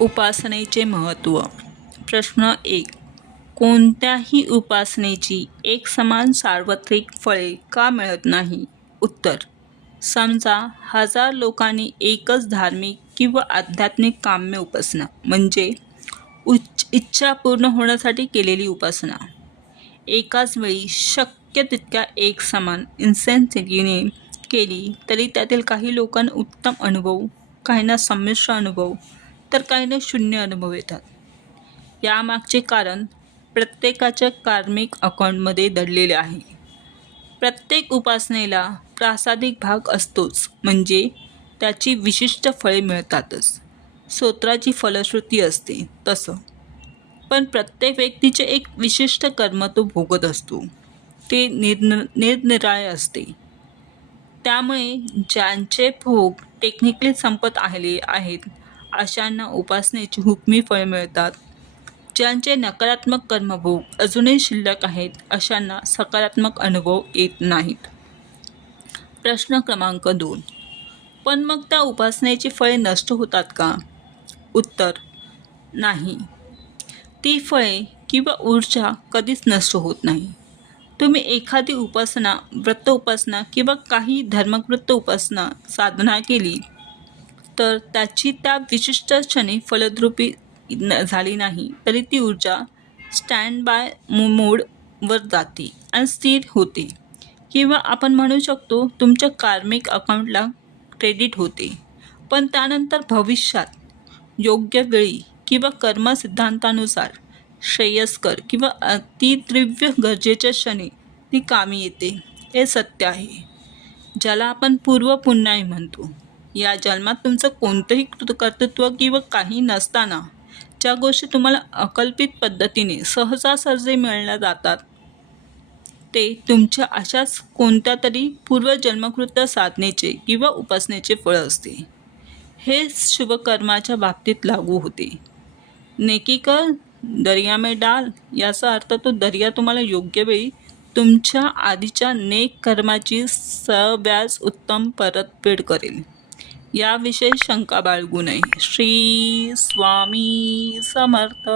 उपासनेचे महत्त्व. प्रश्न 1. कोणत्याही उपासनेची एकसमान सार्वत्रिक फळे का मिळत नाही? उत्तर. समजा 1000 लोकांनी एकच धार्मिक किंवा आध्यात्मिक काम्य उपासना म्हणजे इच्छा पूर्ण होण्यासाठी केलेली उपासना एकाच वेळी शक्य तितक्या एकसमान इंटेन्सिटीने केली तरी त्यातील काही लोकांना उत्तम अनुभव, काहींना संमिश्र अनुभव तर काहींना शून्य अनुभव येतात. यामागचे कारण प्रत्येकाच्या कार्मिक अकाउंटमध्ये दडलेले आहे. प्रत्येक उपासनेला प्रासादिक भाग असतोच, म्हणजे त्याची विशिष्ट फळे मिळतातच. स्तोत्राची फलश्रुती असते तसं. पण प्रत्येक व्यक्तीचे एक विशिष्ट कर्म तो भोगत असतो. ते निरनिराळे असते. त्यामुळे ज्यांचे भोग टेक्निकली संपत आले आहेत अशांना उपासनेची हुकमी फळे मिळतात. ज्यांचे नकारात्मक कर्मभोग अजूनही शिल्लक आहेत अशांना सकारात्मक अनुभव येत नाहीत. प्रश्न क्रमांक 2. पण मग त्या उपासनेची फळे नष्ट होतात का? उत्तर. नाही. ती फळे किंवा ऊर्जा कधीच नष्ट होत नाही. तुम्ही एखादी उपासना, व्रत उपासना किंवा काही धर्मकृत उपासना साधना केली तर त्याची त्या विशिष्ट क्षणी फलद्रुपी झाली नाही तरी ती ऊर्जा स्टँड बाय मोडवर जाते आणि स्थिर होते, किंवा आपण म्हणू शकतो तुमच्या कार्मिक अकाउंटला क्रेडिट होते. पण त्यानंतर भविष्यात योग्य वेळी किंवा कर्म सिद्धांतानुसार श्रेयस्कर किंवा अतितीव्र गरजेच्या क्षणी ती कामी येते. हे सत्य आहे, ज्याला आपण पूर्व पुण्याई म्हणतो. या जन्मात तुमचं कोणतंही कर्तृत्व किंवा काही नसताना ज्या गोष्टी तुम्हाला अकल्पित पद्धतीने सहजासहजी मिळल्या जातात ते तुमच्या अशाच कोणत्या तरी पूर्वजन्मकृत साधनेचे किंवा उपासनेचे फळ असते. हे शुभकर्माच्या बाबतीत लागू होते. नेकी कर दर्या में डाल, याचा अर्थ तो दर्या तुम्हाला योग्य वेळी तुमच्या आधीच्या नेक कर्माची सव्याज उत्तम परतफेड करेल. याविषयी शंका बाळगू नये. श्री स्वामी समर्थ.